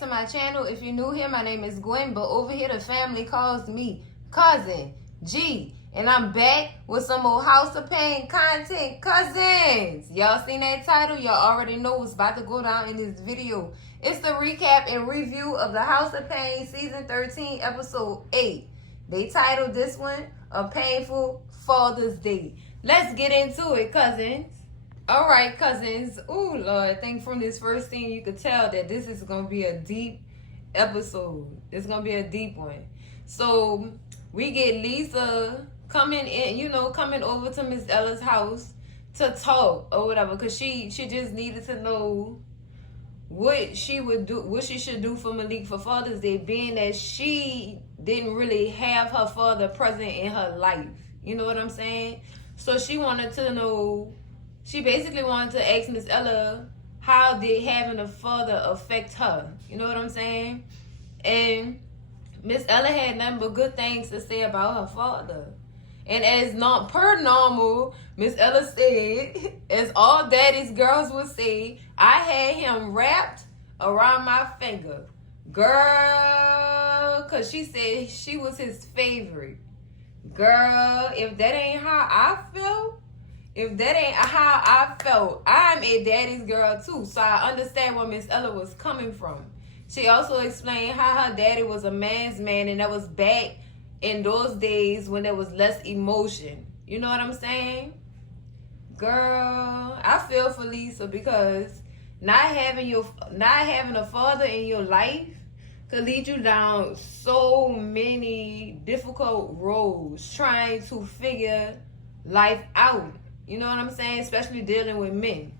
to my channel. If you're new here, my name is Gwen, but over here the family calls me Cousin G. And I'm back with some more House of Payne content, cousins. Y'all seen that title? Y'all already know what's about to go down in this video. It's the recap and review of the House of Payne season 13, episode 8. They titled this one, A Payneful Father's Day. Let's get into it, cousins. All right, cousins. Ooh, Lord, I think from this first scene you could tell that this is going to be a deep episode. It's going to be a deep one. So we get Lisa coming in, coming over to Miss Ella's house to talk or whatever, because she just needed to know what she would do, what she should do for Malik for Father's Day, being that she didn't really have her father present in her life. You know what I'm saying? So she wanted to know. She basically wanted to ask Miss Ella, how did having a father affect her? You know what I'm saying? And Miss Ella had nothing but good things to say about her father. And as not per normal, Miss Ella said, as all daddy's girls would say, I had him wrapped around my finger. Girl, because she said she was his favorite. Girl, if that ain't how I feel, if that ain't how I felt, I'm a daddy's girl too. So I understand where Miss Ella was coming from. She also explained how her daddy was a man's man, and that was back in those days when there was less emotion. You know what I'm saying? Girl, I feel for Lisa, because not having a father in your life could lead you down so many difficult roads trying to figure life out. You know what I'm saying? Especially dealing with men.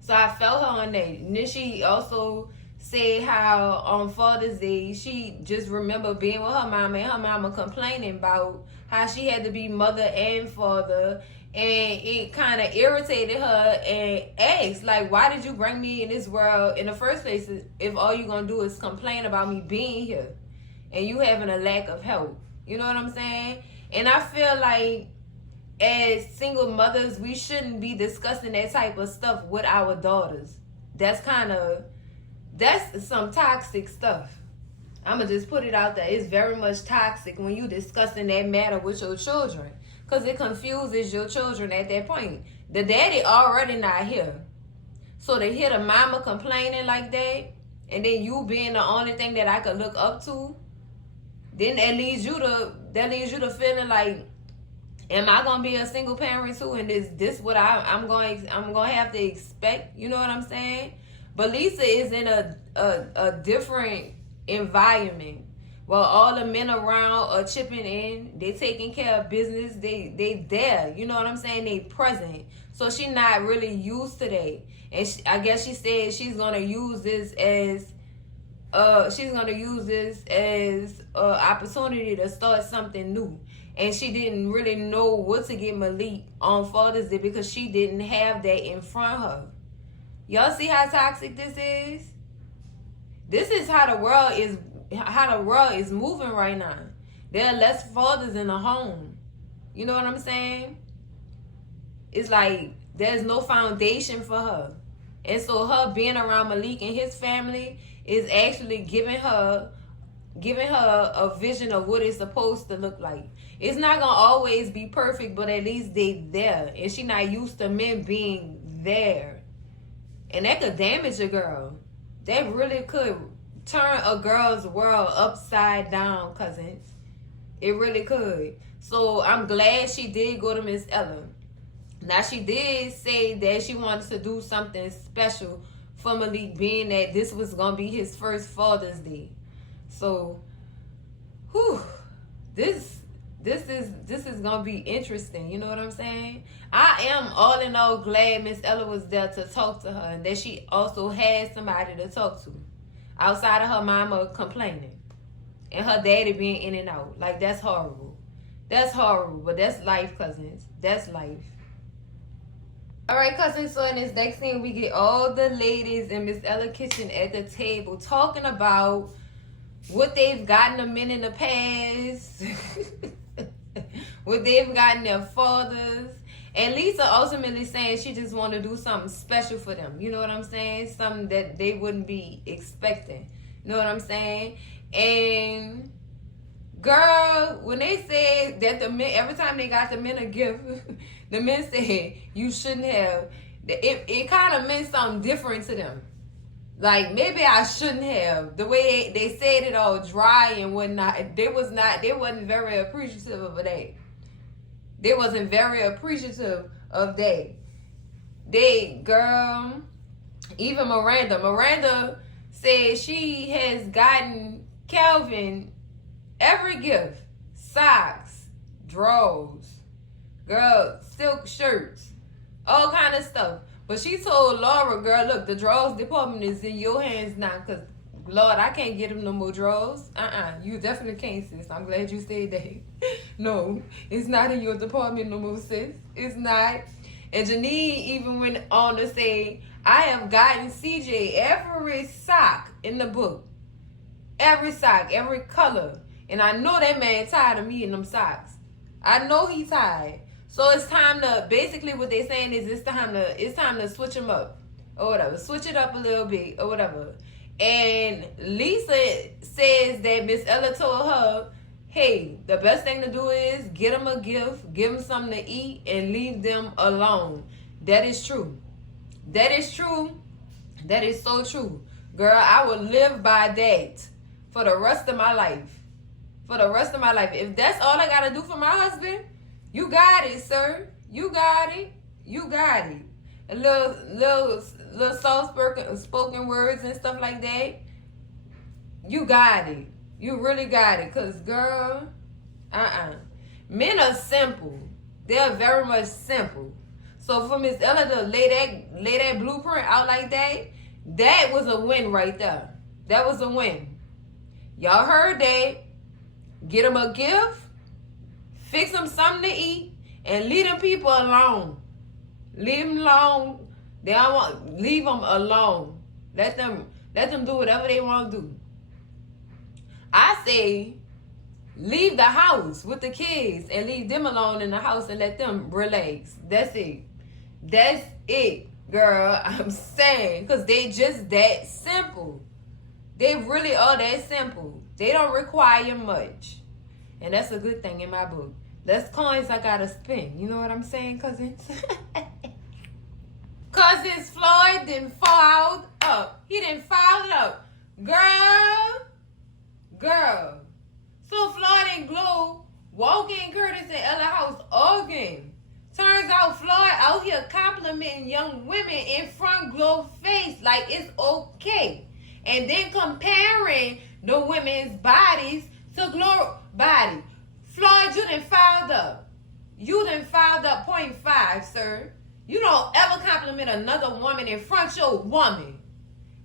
So I felt her on that. And then she also said how on Father's Day, she just remembered being with her mama and her mama complaining about how she had to be mother and father. And it kind of irritated her and asked, like, why did you bring me in this world in the first place if all you're going to do is complain about me being here and you having a lack of help? You know what I'm saying? And I feel like as single mothers, we shouldn't be discussing that type of stuff with our daughters. That's some toxic stuff. I'm going to just put it out there. It's very much toxic when you discussing that matter with your children, because it confuses your children at that point. The daddy already not here. So to hear the mama complaining like that, and then you being the only thing that I could look up to, then that leads you to feeling like, am I gonna be a single parent too? And is this what I'm going to have to expect? You know what I'm saying? But Lisa is in a different environment. Well, all the men around are chipping in. They taking care of business. They there. You know what I'm saying? They present. So she not really used to that. And I guess she said she's gonna use this as opportunity to start something new. And she didn't really know what to get Malik on Father's Day because she didn't have that in front of her. Y'all see how toxic this is? This is how the world is moving right now. There are less fathers in the home. You know what I'm saying? It's like there's no foundation for her. And so her being around Malik and his family is actually giving her a vision of what it's supposed to look like. It's not gonna always be perfect, but at least they there. And she not used to men being there. And that could damage a girl. That really could turn a girl's world upside down, cousins. It really could. So I'm glad she did go to Miss Ella. Now she did say that she wanted to do something special for Malik, being that this was gonna be his first Father's Day. So, this is gonna be interesting. You know what I'm saying? I am all in all glad Miss Ella was there to talk to her, and that she also had somebody to talk to outside of her mama complaining and her daddy being in and out. Like, that's horrible. That's horrible, but that's life, cousins. That's life. All right, cousins, so in this next scene, we get all the ladies in Miss Ella kitchen at the table talking about what they've gotten the men in the past, what they've gotten their fathers, And Lisa ultimately saying she just want to do something special for them. You know what I'm saying? Something that they wouldn't be expecting. You know what I'm saying? And girl, when they said that the men, every time they got the men a gift, the men said you shouldn't have. It kind of meant something different to them. Like, maybe I shouldn't have. The way they said it all dry and whatnot, they wasn't very appreciative of that. They wasn't very appreciative of that. Girl, even Miranda said she has gotten Calvin every gift. Socks, drawers, girl, silk shirts, all kind of stuff. But she told Laura, girl, look, the drawers department is in your hands now, because, Lord, I can't get them no more drawers. You definitely can't, sis. I'm glad you stayed there. No, it's not in your department no more, sis. It's not. And Janine even went on to say, I have gotten CJ every sock in the book. Every sock, every color. And I know that man tired of me in them socks. I know he tired. So it's time to, basically what they're saying is it's time to switch them up or whatever. Switch it up a little bit or whatever. And Lisa says that Miss Ella told her, hey, the best thing to do is get them a gift, give them something to eat, and leave them alone. That is true. That is true. That is so true. Girl, I will live by that for the rest of my life. For the rest of my life. If that's all I got to do for my husband, you got it, sir. You got it. You got it. A little soft spoken words and stuff like that. You got it. You really got it. Because, girl, men are simple. They're very much simple. So for Miss Ella to lay that blueprint out like that was a win right there. That was a win. Y'all heard that. Get them a gift. Fix them something to eat. And leave them people alone. Leave them alone. Leave them alone. Let them do whatever they want to do. I say, leave the house with the kids and leave them alone in the house and let them relax. That's it. That's it, girl. I'm saying, because they just that simple. They really are that simple. They don't require much. And that's a good thing in my book. That's coins I gotta spend. You know what I'm saying, cousins? Cousins, Floyd didn't fall up. He didn't fall up. Girl. So Floyd and Glow walk in Curtis and Ella house arguing. Turns out Floyd out here complimenting young women in front of Glow's face like it's okay. And then comparing the women's bodies to Glow's body. Floyd, you done fouled up. You done fouled up 0.5, sir. You don't ever compliment another woman in front of your woman.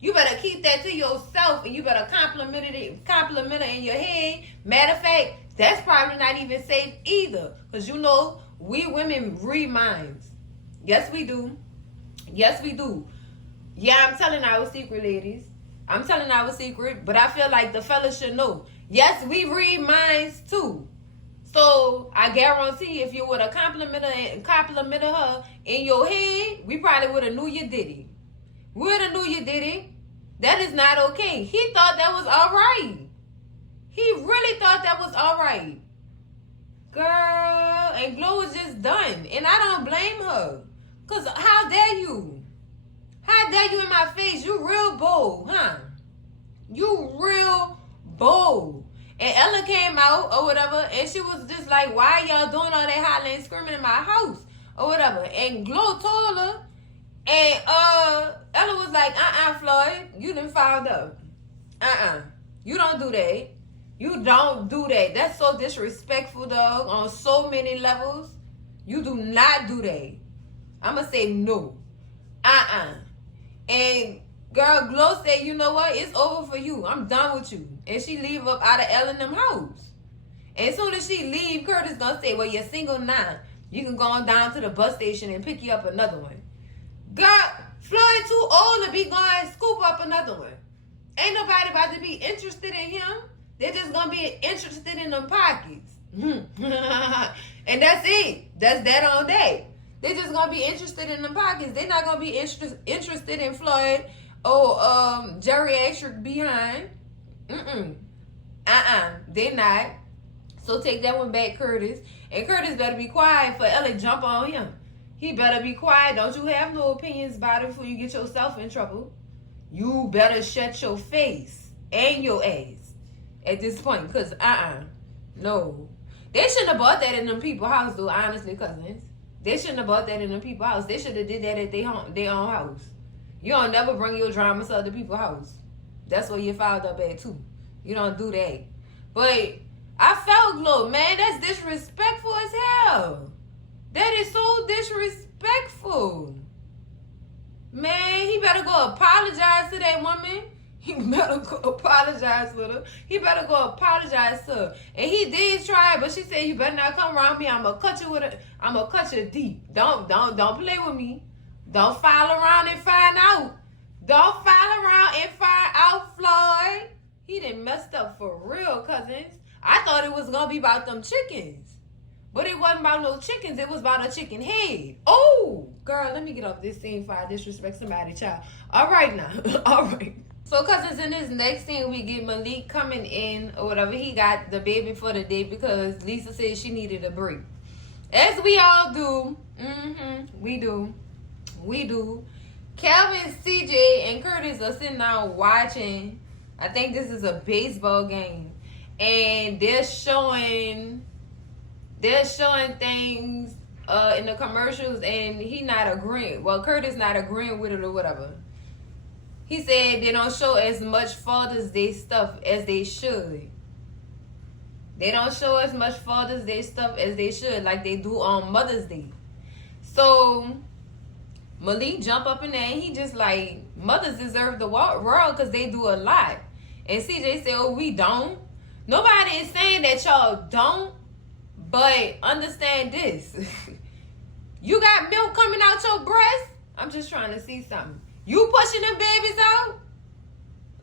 You better keep that to yourself, and you better compliment her in your head. Matter of fact, that's probably not even safe either. Because you know, we women read minds. Yes, we do. Yes, we do. Yeah, I'm telling our secret, ladies. I'm telling our secret, but I feel like the fellas should know. Yes, we read minds too. So I guarantee if you would have complimented her in your head, we probably would have knew you did it. We would have knew you did it. That is not okay. He thought that was all right. He really thought that was all right. Girl, and Glow was just done. And I don't blame her. Because how dare you? How dare you in my face? You real bold, huh? You real bold. And Ella came out or whatever, and she was just like, why y'all doing all that hollering and screaming in my house or whatever? And Glow told her, and Ella was like, Floyd, you done fouled up. You don't do that. You don't do that. That's so disrespectful, dog, on so many levels. You do not do that. I'm going to say no. And girl, Glow said, you know what? It's over for you. I'm done with you. And she leave up out of Ellen them house. And as soon as she leave, Curtis gonna say, well, you're single now. You can go on down to the bus station and pick you up another one. Girl, Floyd too old to be going and scoop up another one. Ain't nobody about to be interested in him. They're just gonna be interested in them pockets. And that's it. That's that on that. They just gonna be interested in the pockets. They're not gonna be interested in Floyd or geriatric behind. They not. So take that one back, Curtis. And Curtis better be quiet for Ellie jump on him. He better be quiet. Don't you have no opinions about it before you get yourself in trouble. You better shut your face and your ass at this point. Because, no. They shouldn't have bought that in them people's house, though, honestly, cousins. They shouldn't have bought that in them people's house. They should have did that at their own house. You don't never bring your dramas to other people's house. That's where you filed up at, too. You don't do that. But I felt, look, man, that's disrespectful as hell. That is so disrespectful. Man, he better go apologize to that woman. He better go apologize with her. He better go apologize to her. And he did try, but she said, you better not come around me. I'm gonna cut you with it. I'm gonna cut you deep. Don't play with me. Don't foul around and find out. Don't foul around and find out, Floyd. He done messed up for real, cousins. I thought it was gonna be about them chickens. But it wasn't about no chickens. It was about a chicken head. Oh, girl, let me get off this scene before I disrespect somebody, child. All right now. All right. So, cousins, in this next scene, we get Malik coming in or whatever. He got the baby for the day because Lisa said she needed a break. As we all do. We do. We do. Calvin, CJ, and Curtis are sitting down watching. I think this is a baseball game. And they're showing things in the commercials, and he not agreeing. Well, Curtis not agreeing with it or whatever. He said they don't show as much Father's Day stuff as they should. They don't show as much Father's Day stuff as they should, like they do on Mother's Day. So Malik jump up in there, and he just like, mothers deserve the world because they do a lot. And CJ said, oh, we don't. Nobody is saying that y'all don't. But understand this. You got milk coming out your breast? I'm just trying to see something. You pushing them babies out?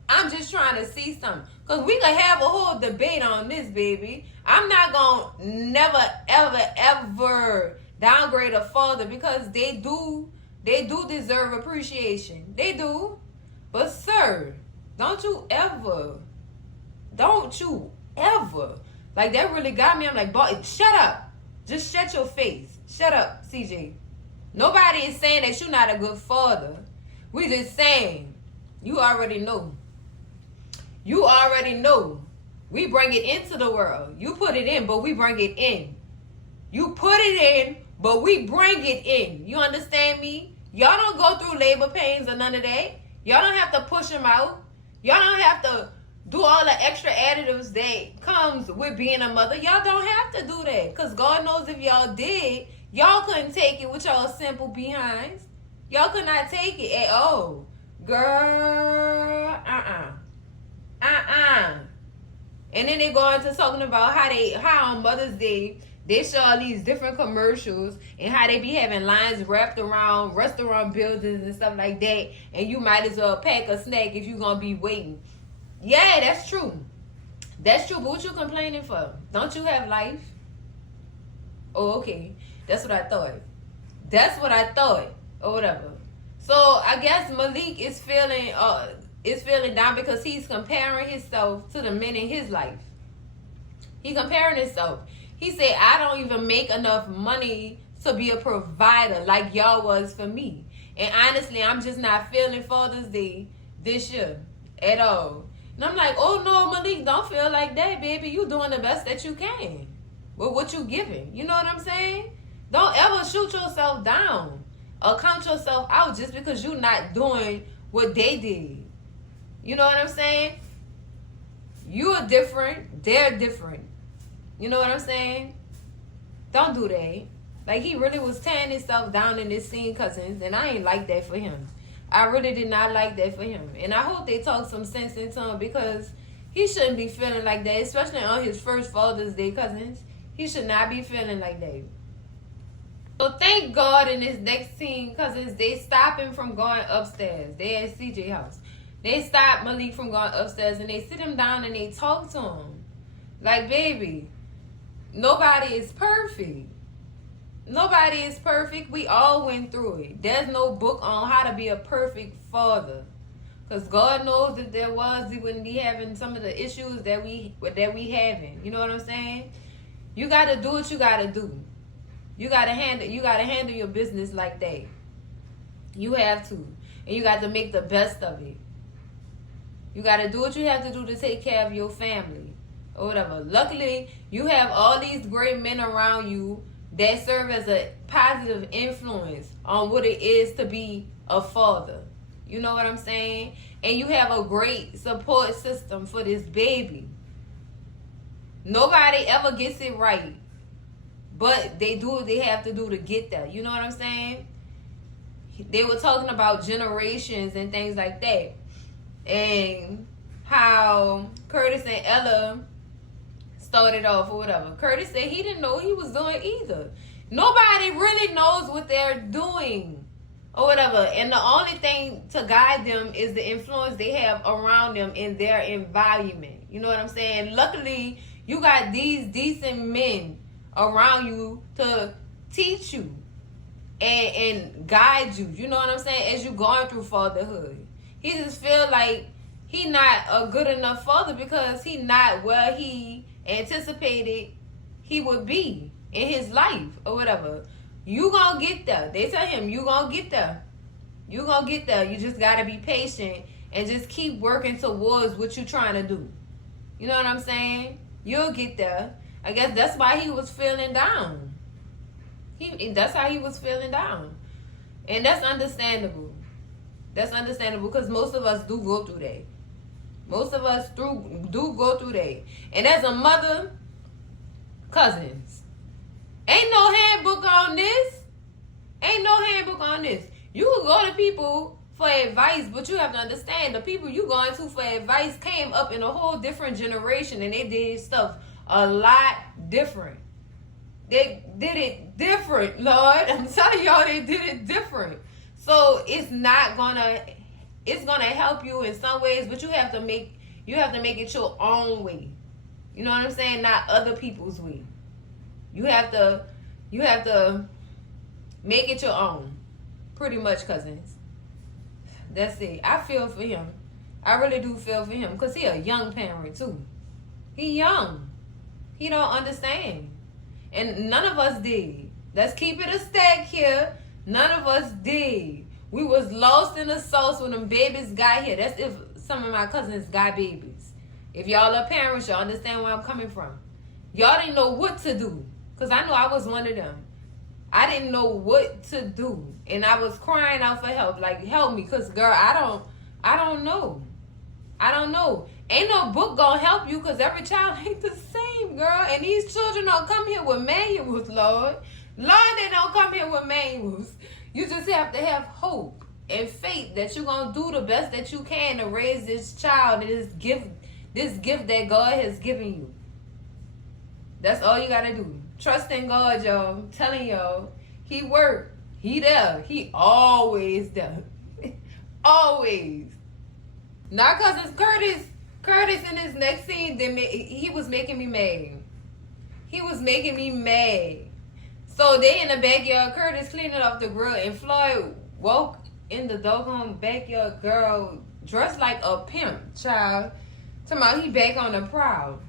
I'm just trying to see something. Because we could have a whole debate on this, baby. I'm not going to never, ever, ever downgrade a father because they do deserve appreciation. They do. But, sir, don't you ever, like, that really got me. I'm like, boy, shut up. Just shut your face. Shut up, CJ. Nobody is saying that you're not a good father. We just saying, you already know. You already know. We bring it into the world. You put it in, but we bring it in. You put it in, but we bring it in. You understand me? Y'all don't go through labor pains or none of that. Y'all don't have to push them out. Y'all don't have to do all the extra additives that comes with being a mother. Y'all don't have to do that. Because God knows if y'all did, y'all couldn't take it with y'all simple behinds. Y'all could not take it at all. Girl, And then they go into talking about how on Mother's Day, they show all these different commercials and how they be having lines wrapped around restaurant buildings and stuff like that. And you might as well pack a snack if you're going to be waiting. Yeah, that's true. That's true, but what you complaining for? Don't you have life? Oh, okay. That's what I thought. Or whatever. So I guess Malik is feeling down because he's comparing himself to the men in his life. He comparing himself. He said, I don't even make enough money to be a provider like y'all was for me. And honestly, I'm just not feeling Father's Day this year at all. And I'm like, oh no, Malik, don't feel like that, baby. You doing the best that you can with what you giving. You know what I'm saying? Don't ever shoot yourself down or count yourself out just because you're not doing what they did. You know what I'm saying? You are different. They're different. You know what I'm saying? Don't do that. Like, he really was tearing himself down in this scene, cousins, and I ain't like that for him. I really did not like that for him. And I hope they talk some sense into him because he shouldn't be feeling like that, especially on his first Father's Day, cousins. He should not be feeling like that. So thank God in this next scene, cousins, they stop him from going upstairs. They at CJ house. They stop Malik from going upstairs and they sit him down and they talk to him. Like, baby, nobody is perfect. Nobody is perfect. We all went through it. There's no book on how to be a perfect father. Because God knows if there was, he wouldn't be having some of the issues that we having. You know what I'm saying? You got to do what you got to do. You got to handle your business like that. You have to. And you got to make the best of it. You got to do what you have to do to take care of your family or whatever. Luckily, you have all these great men around you that serve as a positive influence on what it is to be a father. You know what I'm saying? And you have a great support system for this baby. Nobody ever gets it right. But they do what they have to do to get there. You know what I'm saying? They were talking about generations and things like that. And how Curtis and Ella started off or whatever. Curtis said he didn't know what he was doing either. Nobody really knows what they're doing or whatever. And the only thing to guide them is the influence they have around them in their environment. You know what I'm saying? Luckily, you got these decent men around you to teach you and guide you. You know what I'm saying? As you going through fatherhood. He just feel like he not a good enough father because he not where he anticipated he would be in his life or whatever. You gonna get there. They tell him you gonna get there. You gonna get there. You just gotta be patient and just keep working towards what you trying to do. You know what I'm saying? You'll get there. I guess that's why he was feeling down. That's how he was feeling down. And that's understandable. That's understandable because most of us do go through that. Most of us do go through that. And as a mother, cousins, ain't no handbook on this. Ain't no handbook on this. You can go to people for advice, but you have to understand the people you going to for advice came up in a whole different generation and they did stuff a lot different. They did it different, Lord. I'm telling y'all, they did it different. So it's gonna help you in some ways, but you have to make it your own way. You know what I'm saying? Not other people's way. You have to make it your own. Pretty much, cousins. That's it. I feel for him. I really do feel for him because he a young parent too. He young. He don't understand. And none of us did. Let's keep it a stack here. None of us did. We was lost in the sauce when them babies got here. That's if some of my cousins got babies. If y'all are parents, y'all understand where I'm coming from. Y'all didn't know what to do. Because I know I was one of them. I didn't know what to do. And I was crying out for help. Like, help me. Because, girl, I don't know. I don't know. Ain't no book gonna help you because every child ain't the same, girl. And these children don't come here with manuals, Lord. Lord, they don't come here with manuals. You just have to have hope and faith that you're gonna do the best that you can to raise this child and this gift that God has given you. That's all you gotta do. Trust in God, y'all. I'm telling y'all, he worked. He there. He always there. Always. Now, cousins, Curtis in his next scene, he was making me mad. He was making me mad. So they in the backyard, Curtis cleaning off the grill, and Floyd woke in the doggone backyard, girl, dressed like a pimp, child. Talking about he back on the prowl.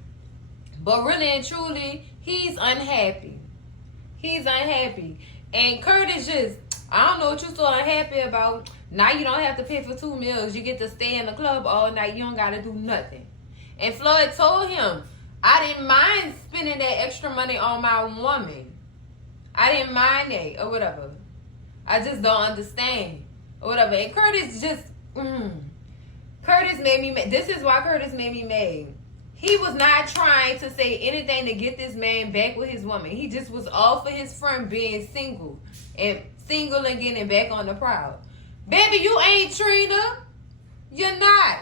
But really and truly, he's unhappy. He's unhappy. And Curtis just, I don't know what you're so unhappy about. Now you don't have to pay for 2 meals. You get to stay in the club all night. You don't got to do nothing. And Floyd told him, I didn't mind spending that extra money on my woman. I didn't mind that or whatever. I just don't understand or whatever. And Curtis just, Curtis made me mad. This is why Curtis made me mad. He was not trying to say anything to get this man back with his woman. He just was all for his friend being single and getting back on the prowl. Baby, you ain't Trina. You're not.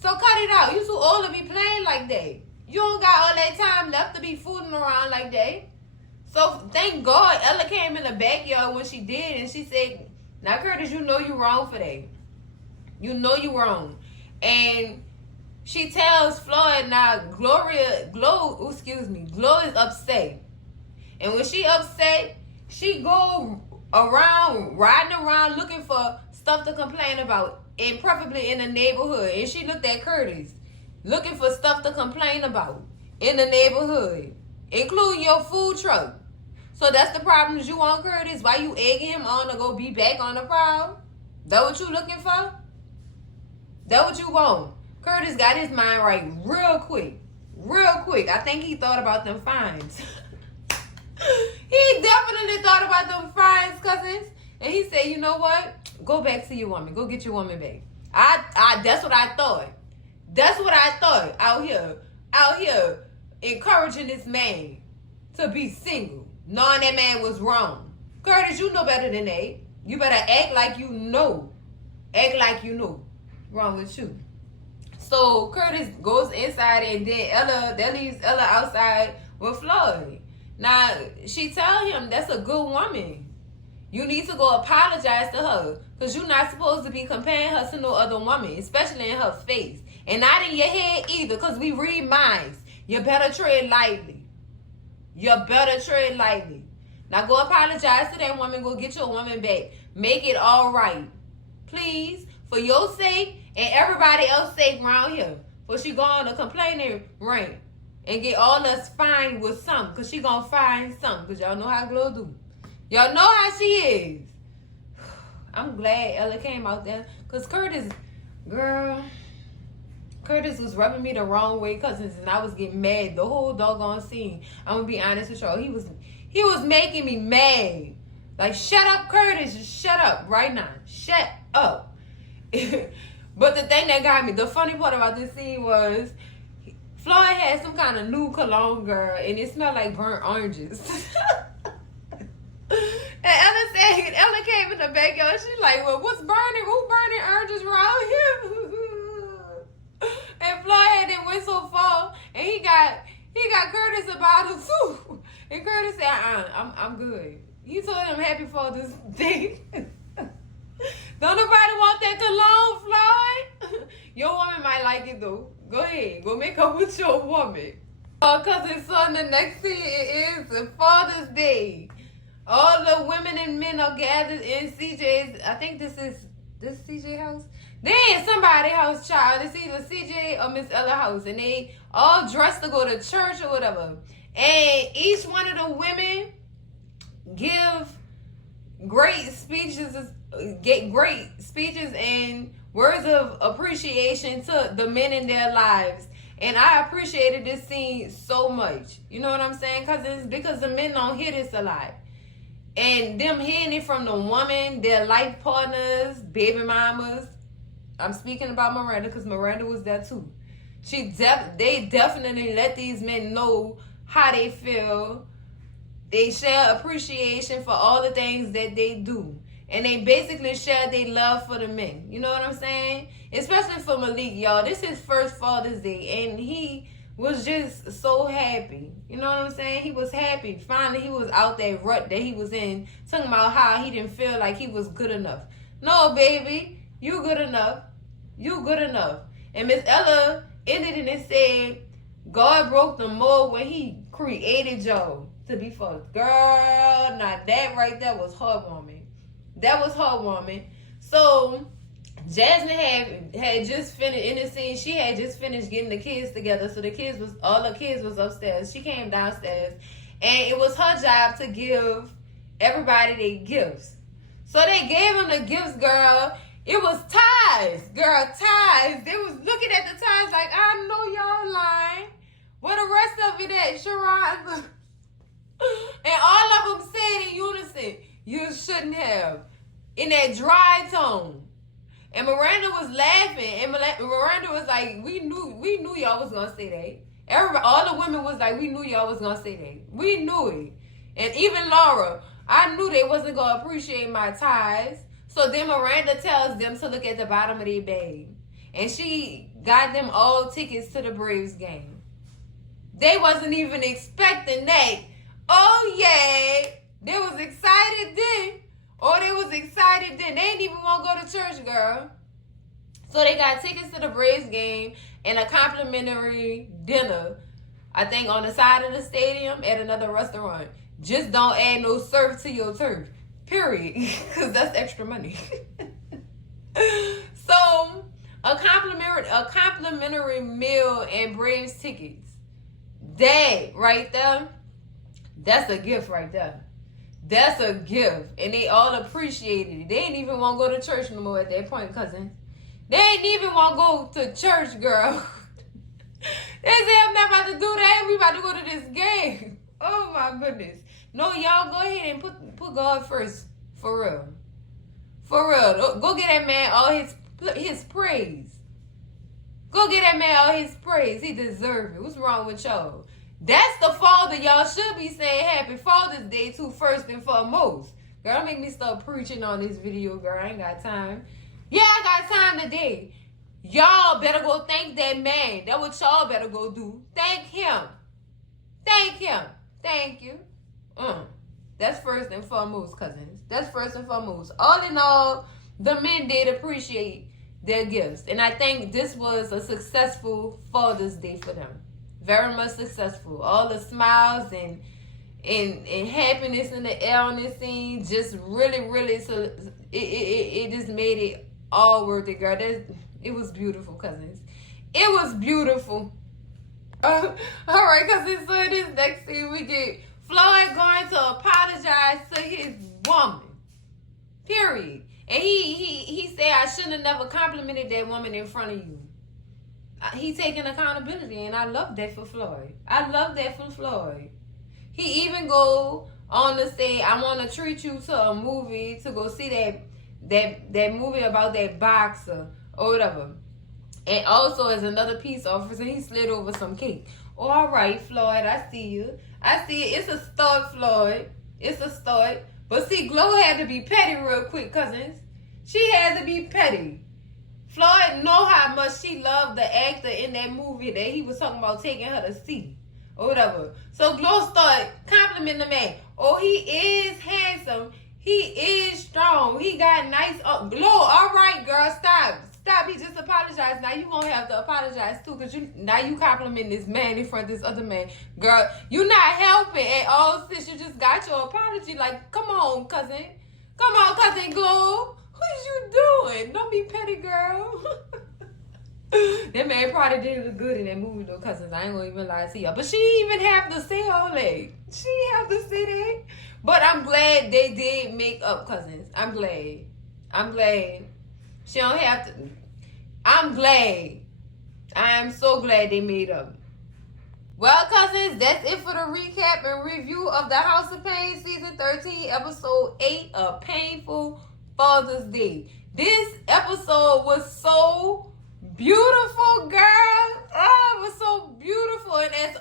So cut it out. You too old to be playing like that. You don't got all that time left to be fooling around like that. So thank God Ella came in the backyard when she did and she said, now Curtis, you know you wrong for that. You know you wrong. And she tells Floyd now Glo is upset. And when she upset, She go around, riding around looking for stuff to complain about, and preferably in the neighborhood. And she looked at Curtis, looking for stuff to complain about in the neighborhood, including your food truck. So that's the problems you want, Curtis? Why you egging him on to go be back on the prowl? That what you looking for? That what you want? Curtis got his mind right real quick. Real quick. I think he thought about them fines. He definitely thought about them fines, cousins. And he said, you know what? Go back to your woman. Go get your woman back. That's what I thought. That's what I thought out here encouraging this man to be single, knowing that man was wrong. Curtis, you know better than that. You better act like you know. Act like you know. Wrong with you. So Curtis goes inside, and then that leaves Ella outside with Floyd. Now, she tell him that's a good woman. You need to go apologize to her, because you're not supposed to be comparing her to no other woman, especially in her face. And not in your head either, because we read minds. You better tread lightly. You better tread lightly. Now go apologize to that woman. Go get your woman back. Make it all right. Please, for your sake and everybody else's sake around here. For she go on a complaining rant and get all us fined with something. Because she going to find something. Because y'all know how Glow do. Y'all know how she is. I'm glad Ella came out there. Because Curtis was rubbing me the wrong way, cousins, and I was getting mad the whole doggone scene. I'm going to be honest with y'all. He was making me mad. Like, shut up, Curtis. Just shut up right now. Shut up. But the thing that got me, the funny part about this scene was Floyd had some kind of new cologne, girl, and it smelled like burnt oranges. And Ella came in the backyard. She's like, well, what's burning? Who burning oranges around here? And Floyd had went so far, and he got Curtis a bottle too. And Curtis said, I'm good. He told him Happy Father's Day. Don't nobody want that cologne, Floyd? Your woman might like it though. Go ahead, go make up with your woman. Cousin, son, the next scene is Father's Day. All the women and men are gathered in CJ's. I think this CJ house. They in somebody's house, child. It's either CJ or Miss Ella house, and they all dressed to go to church or whatever. And each one of the women give great speeches and words of appreciation to the men in their lives. And I appreciated this scene so much. You know what I'm saying, cousins? Because the men don't hear this a lot. And them hearing it from the woman, their life partners, baby mamas. I'm speaking about Miranda because Miranda was there too. They definitely let these men know how they feel. They share appreciation for all the things that they do. And they basically share their love for the men. You know what I'm saying? Especially for Malik, y'all. This is his first Father's Day. And he was just so happy. You know what I'm saying? He was happy. Finally, he was out that rut that he was in. Talking about how he didn't feel like he was good enough. No, baby. You good enough. You good enough. And Miss Ella ended it and said, God broke the mold when he created y'all to be fucked. Girl, now that right there was heartwarming. That was heartwarming. So Jasmine had just finished in the scene. She had just finished getting the kids together. So all the kids was upstairs. She came downstairs, and it was her job to give everybody their gifts. So they gave them the gifts, girl. It was ties, girl, ties. They was looking at the ties like, I know y'all lying. Where the rest of it at, Sharon? And all of them said in unison, you shouldn't have. In that dry tone. And Miranda was laughing. And Miranda was like, we knew y'all was gonna say that. All the women was like, we knew y'all was gonna say that. We knew it. And even Laura, I knew they wasn't gonna appreciate my ties. So then Miranda tells them to look at the bottom of their bag. And she got them all tickets to the Braves game. They wasn't even expecting that. Oh yeah. They was excited then. Or they was excited then. They didn't even want to go to church, girl. So they got tickets to the Braves game and a complimentary dinner I think on the side of the stadium at another restaurant. Just don't add no surf to your turf. Period. Because that's extra money. So, a complimentary meal and Braves tickets. That right there, that's a gift right there. That's a gift. And they all appreciated it. They ain't even want to go to church no more at that point, cousin. They ain't even want to go to church, girl. They say, I'm not about to do that. We about to go to this game. Oh, my goodness. No, y'all go ahead and put God first. For real. For real. Go get that man all his praise. Go get that man all his praise. He deserves it. What's wrong with y'all? That's the father y'all should be saying Happy Father's Day to first and foremost. Girl, don't make me start preaching on this video, girl. I ain't got time. Yeah, I got time today. Y'all better go thank that man. That's what y'all better go do. Thank him. Thank him. Thank you. That's first and foremost, cousins. That's first and foremost. All in all, the men did appreciate their gifts. And I think this was a successful Father's Day for them. Very much successful. All the smiles and happiness in the air on this scene just really, it just made it all worth it, girl. It was beautiful, cousins. It was beautiful. All right, cousins. So in this next scene, we get Floyd going to apologize to his woman. Period. And he said, I shouldn't have never complimented that woman in front of you. He taking accountability, and I love that for Floyd. I love that for Floyd. He even go on to say, I want to treat you to a movie to go see that movie about that boxer or whatever. And also as another peace officer, he slid over some cake. Oh, all right, Floyd, I see you. I see it. It's a start, Floyd. It's a start. But see, Glow had to be petty real quick, cousins. She had to be petty. Floyd know how much she loved the actor in that movie that he was talking about taking her to see. Or whatever. So Glow started complimenting the man. Oh, he is handsome. He is strong. He got nice... Glow, all right, girl, stop. Stop. He just apologized. Now you gonna have to apologize too, because now you complimenting this man in front of this other man. Girl, you not helping at all, sis. You just got your apology. Like, come on, cousin. Come on, cousin Glow. What you doing? Don't be petty, girl. That man probably did look good in that movie, though, cousins. I ain't gonna even lie to y'all. But she even have to say all that. She have to say that. But I'm glad they did make up, cousins. I'm glad. I'm glad. She don't have to. I'm glad. I am so glad they made up. Well, cousins, that's it for the recap and review of the House of Payne Season 13, Episode 8 of Payneful Father's Day. This episode was so beautiful, girl. Oh, it was so beautiful. And as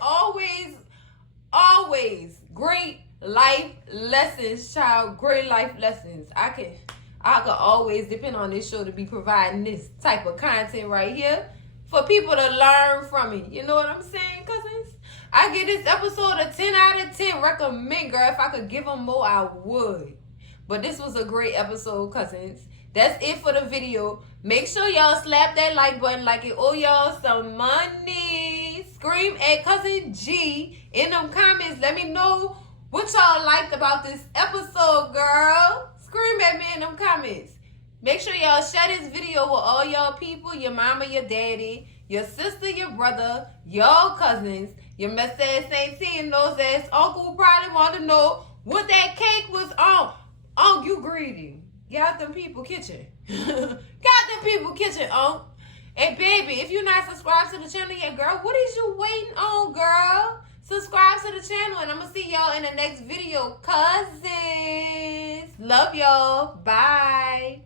always, great life lessons, child. Great life lessons. I could always depend on this show to be providing this type of content right here for people to learn from it. You know what I'm saying, cousins? I give this episode a 10 out of 10. Recommend, girl. If I could give them more, I would. But this was a great episode, cousins. That's it for the video. Make sure y'all slap that like button like it owe y'all some money. Scream at Cousin G in them comments. Let me know what y'all liked about this episode, girl. Scream at me in them comments. Make sure y'all share this video with all y'all people, your mama, your daddy, your sister, your brother, y'all cousins, your Mr. S13 and those ass uncle who probably want to know what that cake was on. Oh, you greedy. Got them people kitchen. Got them people kitchen, And baby, if you're not subscribed to the channel yet, girl, what is you waiting on, girl? Subscribe to the channel, and I'm going to see y'all in the next video. Cousins. Love y'all. Bye.